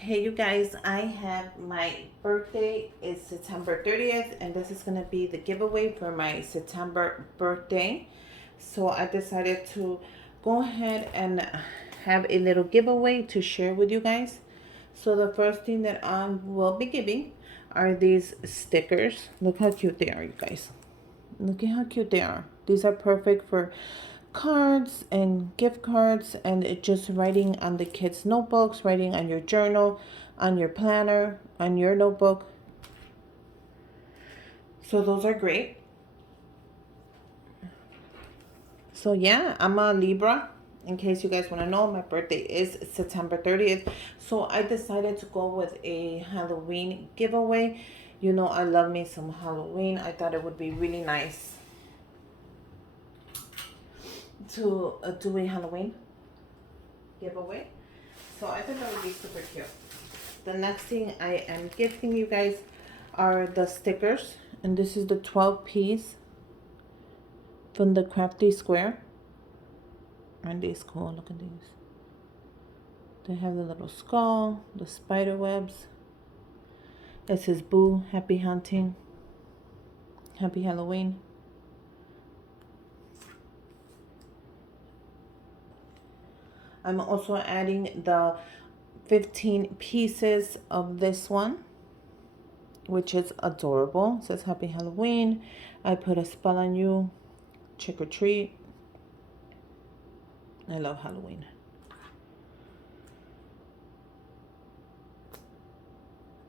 Hey you guys, I have my birthday is September 30th and this is going to be the giveaway for my September birthday. So I decided to go ahead and have a little giveaway to share with you guys. So the first thing that I will be giving are these stickers. Look how cute they are, you guys. Look at how cute they are. These are perfect for cards and gift cards and it just writing on the kids' notebooks, writing on your journal, on your planner, on your notebook. So those are great. So yeah, I'm a Libra. In case you guys want to know, my birthday is September 30th. So I decided to go with a Halloween giveaway. You know, I love me some Halloween. I thought it would be really nice to do a Halloween giveaway. So I thought that would be super cute. The next thing I am gifting you guys are the stickers. And this is the 12 piece from the Crafty Square. Aren't these cool? Look at these. They have the little skull, the spider webs. It says Boo, happy hunting, happy Halloween. I'm also adding the 15 pieces of this one, which is adorable. It says happy Halloween. I put a spell on you, trick or treat. I love Halloween.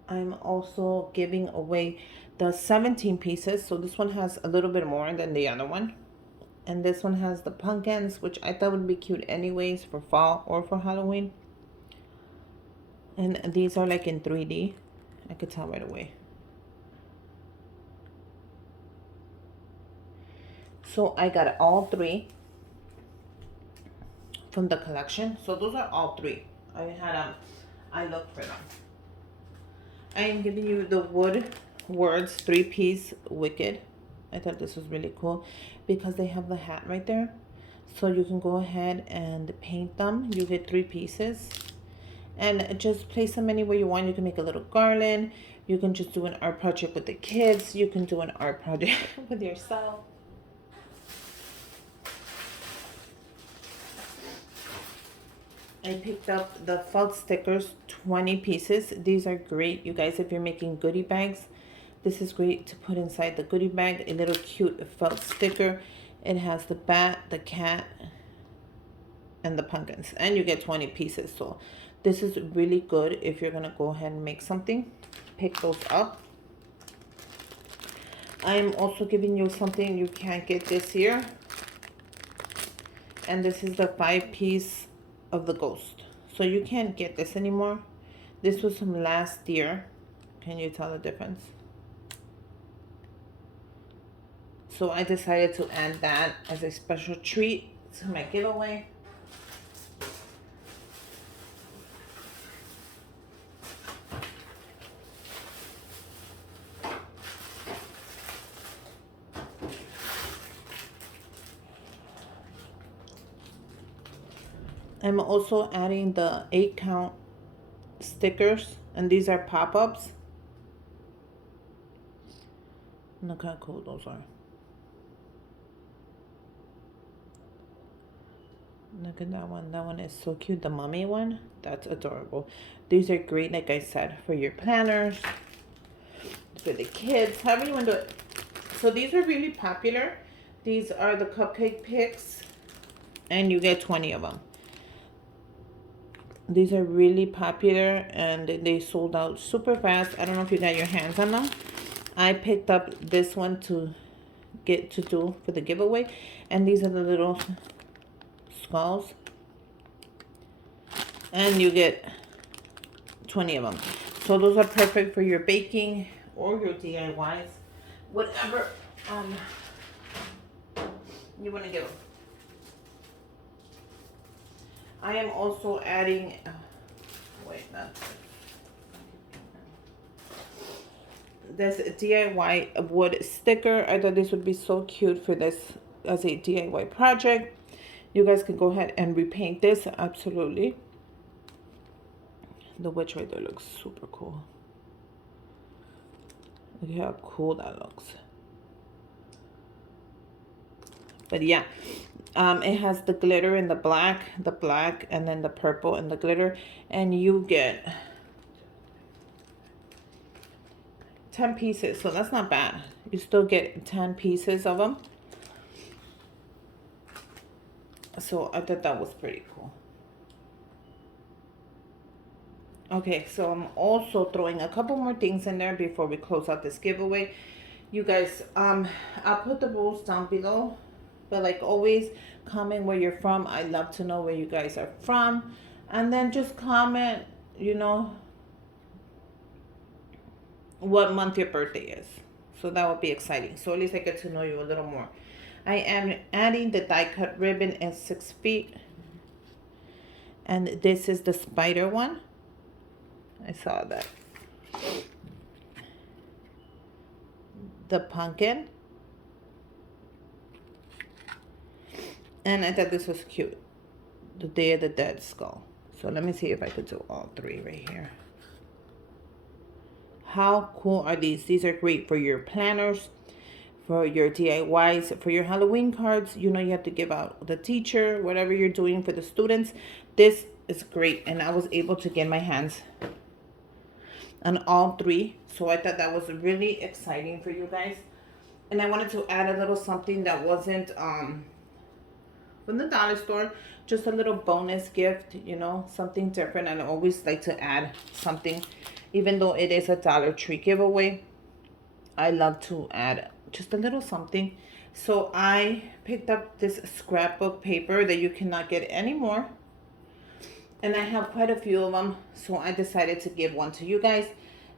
I'm also giving away the 17 pieces. So this one has a little bit more than the other one. And this one has the pumpkins, which I thought would be cute anyways for fall or for Halloween. And these are like in 3D. I could tell right away. So I got all three from the collection. So those are all three. I looked for them. I am giving you the wood words 3-piece wicked. I thought this was really cool because they have the hat right there. So you can go ahead and paint them. You get 3 pieces. And just place them anywhere you want. You can make a little garland. You can just do an art project with the kids. You can do an art project with yourself. I picked up the felt stickers, 20 pieces. These are great, you guys, if you're making goodie bags. This is great to put inside the goodie bag. A little cute felt sticker. It has the bat, the cat, and the pumpkins. And you get 20 pieces. So this is really good if you're going to go ahead and make something. Pick those up. I'm also giving you something you can't get this year. And this is the 5-piece of the ghost. So you can't get this anymore. This was from last year. Can you tell the difference? So I decided to add that as a special treat to my giveaway. I'm also adding the 8-count stickers, and these are pop-ups. Look how cool those are. Look at that one. That one is so cute. The mummy one, that's adorable. These are great, like I said, for your planners, for the kids, however you want to do it. So these are really popular. These are the Cupcake Picks, and you get 20 of them. These are really popular and they sold out super fast. I don't know if you got your hands on them. I picked up this one to get to do for the giveaway. And these are the little skulls. And you get 20 of them. So those are perfect for your baking or your DIYs. Whatever you want to give them. I am also adding, this DIY wood sticker. I thought this would be so cute for this as a DIY project. You guys can go ahead and repaint this, absolutely. The witch right there looks super cool. Look at how cool that looks. But yeah, it has the glitter and the black, and then the purple and the glitter. And you get 10 pieces, so that's not bad. You still get 10 pieces of them. So I thought that was pretty cool. Okay, so I'm also throwing a couple more things in there before we close out this giveaway. You guys, I'll put the rules down below. But like always, comment where you're from. I love to know where you guys are from. And then just comment, you know, what month your birthday is. So that would be exciting. So at least I get to know you a little more. I am adding the die cut ribbon in 6 feet. And this is the spider one. I saw that. The pumpkin. And I thought this was cute. The Day of the Dead skull. So let me see if I could do all 3 right here. How cool are these? These are great for your planners, for your DIYs, for your Halloween cards. You know, you have to give out the teacher, whatever you're doing for the students. This is great. And I was able to get my hands on all 3. So I thought that was really exciting for you guys. And I wanted to add a little something that wasn't from the dollar store. Just a little bonus gift, you know, something different. And I always like to add something. Even though it is a Dollar Tree giveaway, I love to add just a little something. So I picked up this scrapbook paper that you cannot get anymore. And I have quite a few of them. So I decided to give one to you guys.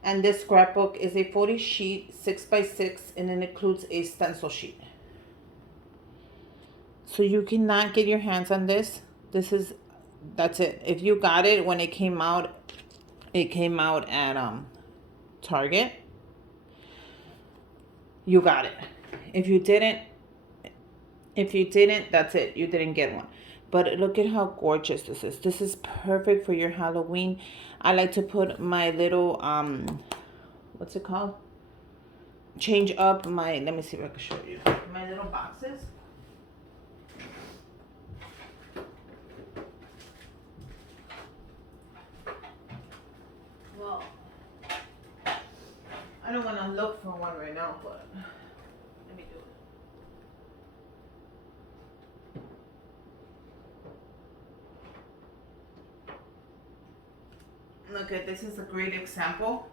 And this scrapbook is a 40 sheet, 6x6, and it includes a stencil sheet. So you cannot get your hands on this. That's it. If you got it when it came out at Target. You got it. If you didn't, that's it. You didn't get one. But look at how gorgeous this is. This is perfect for your Halloween. I like to put my little what's it called? Change up my, let me see if I can show you. My little boxes. Well, I don't want to look for one right now, but let me do it. Look at this is a great example.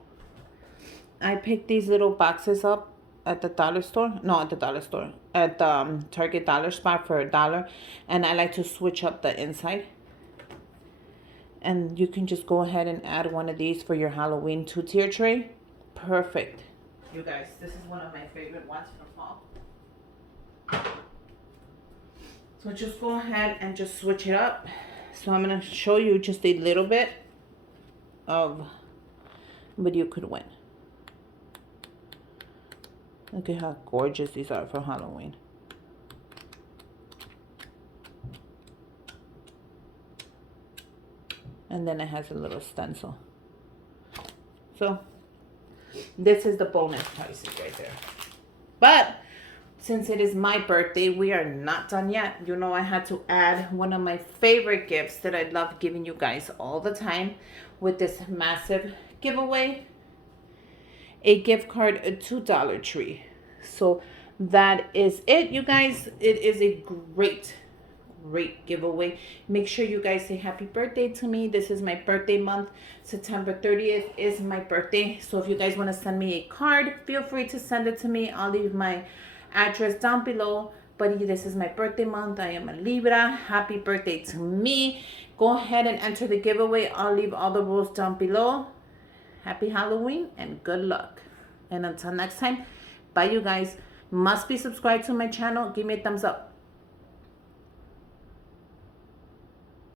I picked these little boxes up at the dollar store. No, at the dollar store. At the Target dollar spot for $1. And I like to switch up the inside. And you can just go ahead and add one of these for your Halloween 2-tier tray. Perfect. You guys, this is one of my favorite ones for fall. So just go ahead and just switch it up. So I'm going to show you just a little bit of what you could win. Look at how gorgeous these are for Halloween. And then it has a little stencil. So this is the bonus prices right there. But since it is my birthday, we are not done yet. You know, I had to add one of my favorite gifts that I love giving you guys all the time with this massive giveaway. A gift card to Dollar Tree. So that is it, you guys. It is a great giveaway. Make sure you guys say happy birthday to me. This is my birthday month. September 30th is my birthday. So if you guys want to send me a card, feel free to send it to me. I'll leave my address down below. But this is my birthday month. I am a Libra. Happy birthday to me. Go ahead and enter the giveaway. I'll leave all the rules down below. Happy Halloween and good luck. And until next time, bye you guys. Must be subscribed to my channel. Give me a thumbs up.